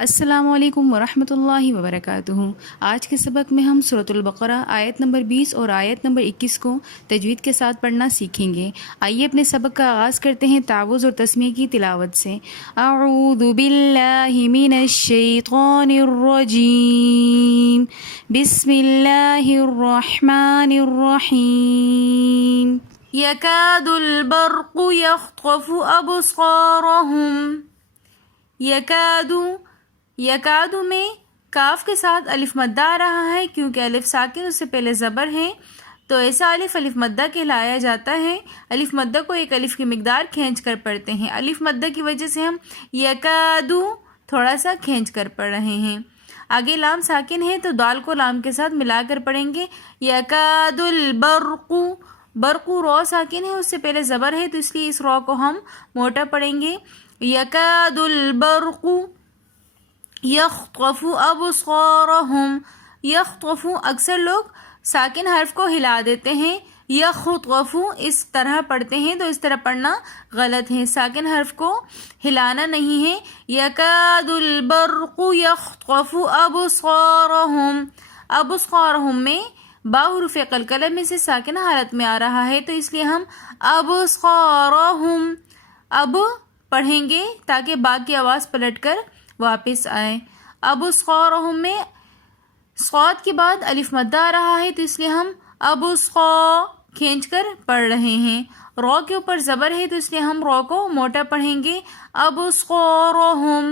السلام علیکم ورحمۃ اللہ وبرکاتہ۔ آج کے سبق میں ہم سورۃ البقرہ آیت نمبر 20 اور آیت نمبر 21 کو تجوید کے ساتھ پڑھنا سیکھیں گے۔ آئیے اپنے سبق کا آغاز کرتے ہیں تعوذ اور تسمیہ کی تلاوت سے۔ اعوذ باللہ من الشیطان الرجیم، بسم اللہ الرحمن الرحیم۔ یکاد البرق یخطف ابصارہم۔ یکادو میں کاف کے ساتھ الف مدہ آ رہا ہے، کیونکہ الف ساکن اس سے پہلے زبر ہے تو ایسا الف مدہ کہلایا جاتا ہے۔ الف مدہ کو ایک الف کی مقدار کھینچ کر پڑھتے ہیں۔ الف مدہ کی وجہ سے ہم یکادو تھوڑا سا کھینچ کر پڑھ رہے ہیں۔ آگے لام ساکن ہے تو دال کو لام کے ساتھ ملا کر پڑھیں گے۔ یکاد البرق، برق رو ساکن ہے، اس سے پہلے زبر ہے تو اس لیے اس رو کو ہم موٹا پڑھیں گے۔ یکاد البرق یخطف ابصارہم۔ یخطف اکثر لوگ ساکن حرف کو ہلا دیتے ہیں، یخطف اس طرح پڑھتے ہیں تو اس طرح پڑھنا غلط ہے، ساکن حرف کو ہلانا نہیں ہے۔ یکاد البرق یخطف ابصارہم۔ ابصارہم میں با حروف قلقلہ میں سے ساکن حالت میں آ رہا ہے تو اس لیے ہم ابصارہم اب پڑھیں گے تاکہ با کی آواز پلٹ کر واپس آئے۔ ابصارہم میں صاد کے بعد الف مدہ آ رہا ہے تو اس لیے ہم ابصا کھینچ کر پڑھ رہے ہیں۔ رو کے اوپر زبر ہے تو اس لیے ہم رو کو موٹا پڑھیں گے۔ ابصارہم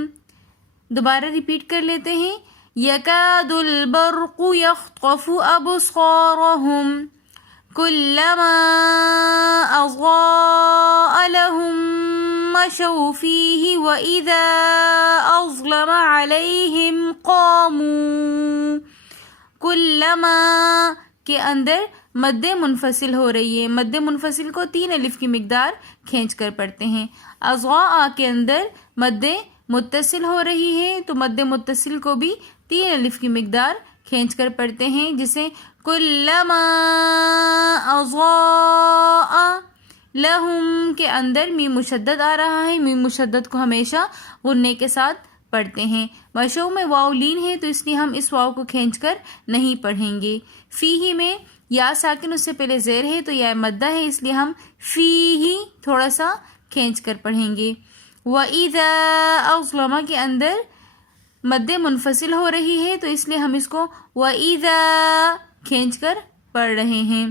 دوبارہ ریپیٹ کر لیتے ہیں۔ یکاد البرق یخطف ابصارہم کلما اضاء لهم مشوا فيه وإذا أظلم عليهم قاموا۔ کلما کے اندر مد منفصل ہو رہی ہے، مد منفصل کو 3 الف کی مقدار کھینچ کر پڑھتے ہیں۔ اضاء کے اندر مد متصل ہو رہی ہے تو مد متصل کو بھی 3 الف کی مقدار کھینچ کر پڑھتے ہیں، جسے کلما اضاء لہم کے اندر میم مشدد آ رہا ہے، میم مشدد کو ہمیشہ غنے کے ساتھ پڑھتے ہیں۔ مشو میں واو لین ہے تو اس لیے ہم اس واو کو کھینچ کر نہیں پڑھیں گے۔ فیہ میں یا ساکن اس سے پہلے زیر ہے تو یا مدہ ہے، اس لیے ہم فیہ تھوڑا سا کھینچ کر پڑھیں گے۔ وَإِذَا أَظْلَمَ کے اندر مد منفصل ہو رہی ہے تو اس لیے ہم اس کو وَإِذَا کھینچ کر پڑھ رہے ہیں۔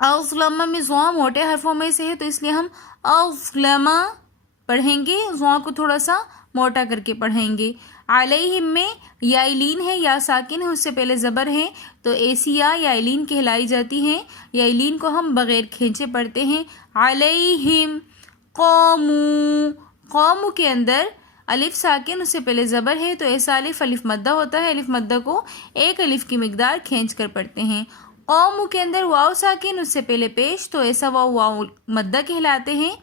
اظلم میں زواں موٹے حرفوں میں سے ہے تو اس لیے ہم اظلم پڑھیں گے، زواں کو تھوڑا سا موٹا کر کے پڑھیں گے۔ علیہم میں یا لین ہے، یا ساکن ہے، اس سے پہلے زبر ہے تو ایسی یا لین کہلائی جاتی ہے، یا لین کو ہم بغیر کھینچے پڑھتے ہیں۔ علیہم قوموا، قوم کے اندر الف ساکن اس سے پہلے زبر ہے تو ایسا الف مدہ ہوتا ہے، الف مدہ کو 1 الف کی مقدار کھینچ کر پڑھتے ہیں۔ قوم کے اندر واو ساکن اس سے پہلے پیش تو ایسا واو مدہ کہلاتے ہیں،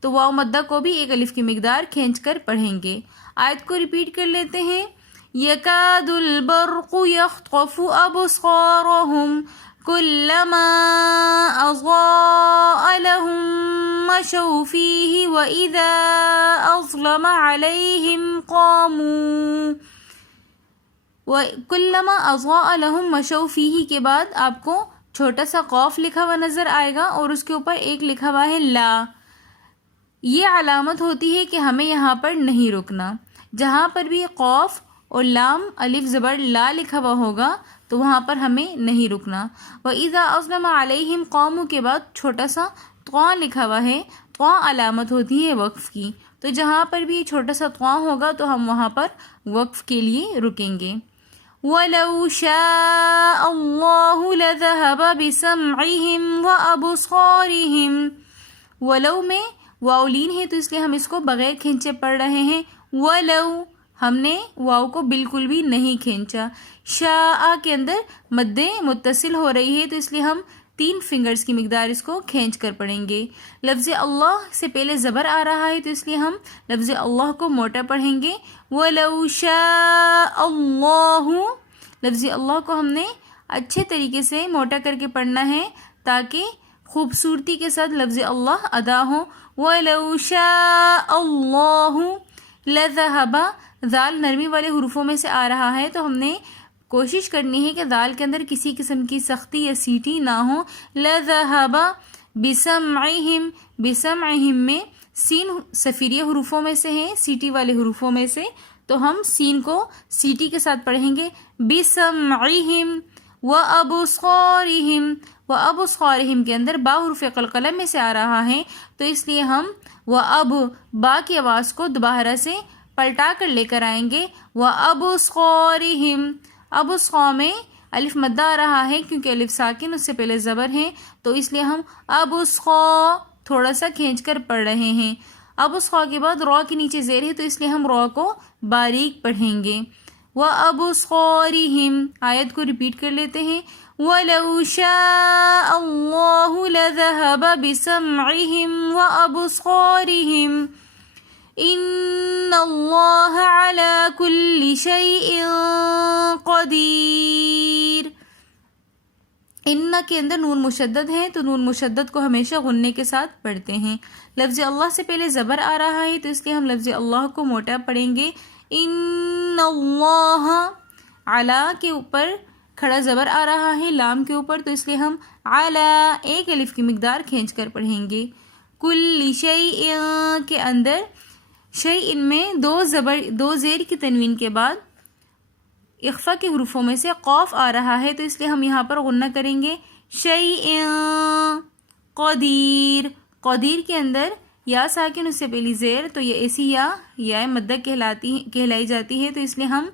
تو واو مدہ کو بھی 1 الف کی مقدار کھینچ کر پڑھیں گے۔ آیت کو ریپیٹ کر لیتے ہیں۔ یکاد البرق یخطف ابصارہم کلما اضاء لهم مشوا فیہ وإذا اظلم علیہم قاموا۔ کلما اضاء لهم مشوا فیہ کے بعد آپ کو چھوٹا سا قوف لکھا ہوا نظر آئے گا اور اس کے اوپر ایک لکھا ہوا ہے لا۔ یہ علامت ہوتی ہے کہ ہمیں یہاں پر نہیں رکنا، جہاں پر بھی قوف اور لام الف زبر لا لکھا ہوا ہوگا تو وہاں پر ہمیں نہیں رکنا۔ وَإِذَا أَظْلَمَ عَلَيْهِمْ قَوْمُ کے بعد چھوٹا سا طاء لکھا ہوا ہے، طاء علامت ہوتی ہے وقف کی، تو جہاں پر بھی چھوٹا سا طاء ہوگا تو ہم وہاں پر وقف کے لیے رکیں گے۔ وَلَوْ شَاءَ اللَّهُ لَذَهَبَ بِسَمْعِهِمْ وَأَبْصَارِهِمْ۔ وَلَوْ میں واو لین ہے تو اس لیے ہم اس کو بغیر کھینچے پڑھ رہے ہیں۔ وَلَوْ ہم نے واو کو بالکل بھی نہیں کھینچا۔ شاء کے اندر مد متصل ہو رہی ہے تو اس لیے ہم 3 فنگرز کی مقدار اس کو کھینچ کر پڑھیں گے۔ لفظ اللہ سے پہلے زبر آ رہا ہے تو اس لیے ہم لفظ اللہ کو موٹا پڑھیں گے۔ وَلَوْ شَاءَ اللَّهُ لفظ اللہ کو ہم نے اچھے طریقے سے موٹا کر کے پڑھنا ہے تاکہ خوبصورتی کے ساتھ لفظ اللہ ادا ہو۔ وَلَوْ شَاءَ اللَّهُ لذہبا ذال نرمی والے حروفوں میں سے آ رہا ہے تو ہم نے کوشش کرنی ہے کہ ذال کے اندر کسی قسم کی سختی یا سیٹی نہ ہو. لذہبا بسمعہم، بسمعہم میں سین صفیریہ حروفوں میں سے ہیں، سیٹی والے حروفوں میں سے، تو ہم سین کو سیٹی کے ساتھ پڑھیں گے. بسمعہم وابصارہم، وابصارہم کے اندر با حروف قلقلہ میں سے آ رہا ہے تو اس لیے ہم با کی آواز کو دوبارہ سے پلٹا کر لے کر آئیں گے. وابصارہم، ابصار میں الف مدہ آ رہا ہے کیونکہ الف ساکن اس سے پہلے زبر ہے تو اس لیے ہم ابصار تھوڑا سا کھینچ کر پڑھ رہے ہیں. ابصار کے بعد را کے نیچے زیر ہے تو اس لیے ہم را کو باریک پڑھیں گے. وَأَبْصَارِهِمْ آیت کو ریپیٹ کر لیتے ہیں. وَلَوْ شَاءَ اللَّهُ لَذَهَبَ بِسَمْعِهِمْ وَأَبْصَارِهِمْ إِنَّ اللَّهَ عَلَى كُلِّ شَيْءٍ قَدِيرٌ. ان کے اندر نون مشدد ہے تو نون مشدد کو ہمیشہ غننے کے ساتھ پڑھتے ہیں. لفظ اللہ سے پہلے زبر آ رہا ہے تو اس لیے ہم لفظ اللہ کو موٹا پڑھیں گے. ان اللہ، علا کے اوپر کھڑا زبر آ رہا ہے لام کے اوپر تو اس لیے ہم علا ایک الف کی مقدار کھینچ کر پڑھیں گے. کل شیء کے اندر شیء میں دو زیر کی تنوین کے بعد اخفا کے حروفوں میں سے قاف آ رہا ہے تو اس لیے ہم یہاں پر غنہ کریں گے. شیء قدیر، قدیر کے اندر یا ساکن اس سے پہلی زیر تو یہ ایسی یا مدہ کہلائی جاتی ہے تو اس لیے ہم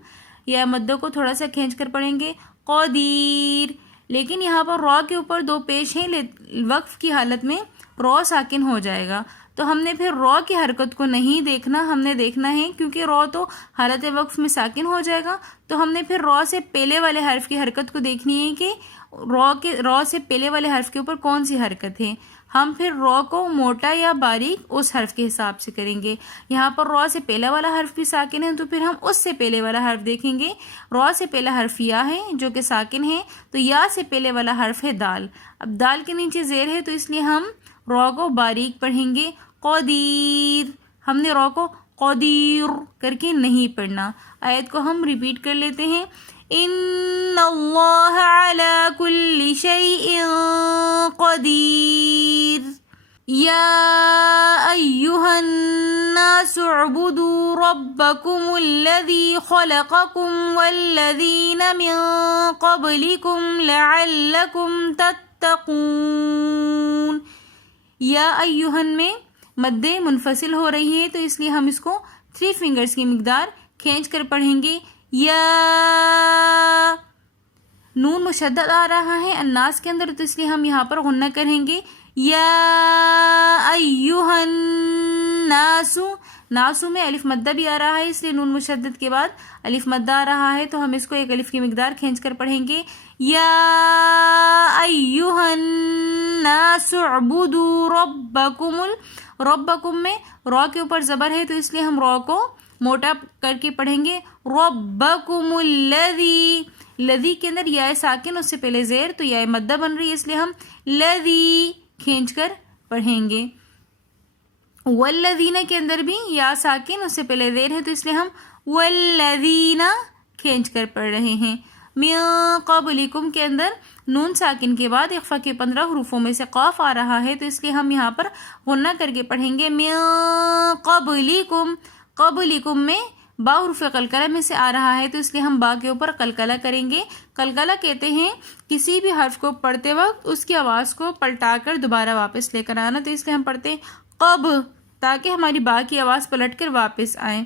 یا مدہ کو تھوڑا سا کھینچ کر پڑھیں گے. قدیر، لیکن یہاں پر را کے اوپر دو پیش ہیں، وقف کی حالت میں را ساکن ہو جائے گا تو ہم نے پھر را کی حرکت کو نہیں دیکھنا، ہم نے دیکھنا ہے کیونکہ را تو حالت وقف میں ساکن ہو جائے گا تو ہم نے پھر را سے پہلے والے حرف کی حرکت کو دیکھنی ہے کہ را سے پہلے والے حرف کے اوپر کون سی حرکت ہے. ہم پھر را کو موٹا یا باریک اس حرف کے حساب سے کریں گے. یہاں پر را سے پہلا والا حرف بھی ساکن ہے تو پھر ہم اس سے پہلے والا حرف دیکھیں گے. را سے پہلا حرف یا ہے جو کہ ساکن ہے تو یا سے پہلے والا حرف ہے دال. اب دال کے نیچے زیر ہے تو اس لیے ہم را کو باریک پڑھیں گے. قدیر، ہم نے را کو قدیر کر کے نہیں پڑھنا. آیت کو ہم ریپیٹ کر لیتے ہیں. ان اللہ علی کل شیء قدیر. یا ایہا الناس اعبدوا ربکم الذی خلقکم والذین من قبلکم لعلکم تتقون. یا ایہن میں مدے منفصل ہو رہی ہے تو اس لیے ہم اس کو 3 فنگرز کی مقدار کھینچ کر پڑھیں گے. یا نون مشدد آ رہا ہے الناس کے اندر تو اس لیے ہم یہاں پر غنہ کریں گے. یا ایہا الناس، ناسو میں الف مدہ بھی آ رہا ہے اس لیے نون مشدد کے بعد الف مدہ آ رہا ہے تو ہم اس کو ایک الف کی مقدار کھینچ کر پڑھیں گے. یا ایہا الناس اعبدوا ربکم. ربکم میں را کے اوپر زبر ہے تو اس لیے ہم را کو موٹا کر کے پڑھیں گے. ربکم الذی، لذی کے اندر یا ساکن اس سے پہلے زیر تو یا مدہ بن رہی ہے اس لیے ہم لذی کھینچ کر پڑھیں گے. والذین کے اندر بھی یا ساکن اس سے پہلے زیر ہے تو اس لیے ہم والذین کھینچ کر پڑھ رہے ہیں. من قبلکم کے اندر نون ساکن کے بعد اخفا کے 15 حروفوں میں سے قاف آ رہا ہے تو اس لیے ہم یہاں پر غنہ کر کے پڑھیں گے. من قبلکم، قبلکم میں با حروف قلقلہ میں سے آ رہا ہے تو اس لیے ہم با کے اوپر قلقلہ کریں گے. قلقلہ کہتے ہیں کسی بھی حرف کو پڑھتے وقت اس کی آواز کو پلٹا کر دوبارہ واپس لے کر آنا تو اس لیے ہم پڑھتے ہیں قب تاکہ ہماری با کی آواز پلٹ کر واپس آئے.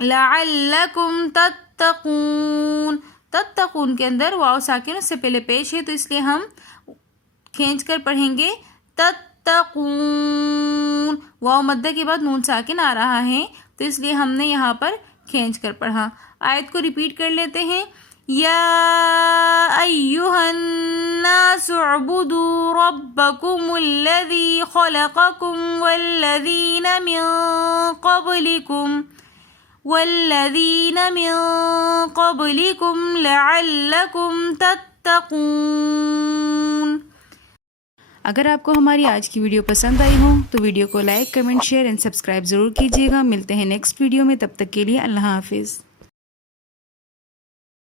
لعلکم تتقون، تتقون کے اندر واو ساکن اس سے پہلے پیش ہے تو اس لیے ہم کھینچ کر پڑھیں گے تتقون. واو مدہ کے بعد نون ساکن آ رہا ہے تو اس لیے ہم نے یہاں پر کھینچ کر پڑھا. آیت کو ریپیٹ کر لیتے ہیں. یا ایہا الناس اعبدوا ربکم الذی خلقکم والذین من قبلکم لعلکم تتقون. اگر آپ کو ہماری آج کی ویڈیو پسند آئی ہو تو ویڈیو کو like, comment, share and subscribe ضرور کیجیے گا۔ ملتے ہیں نیکسٹ ویڈیو میں، تب تک کے لیے اللہ حافظ۔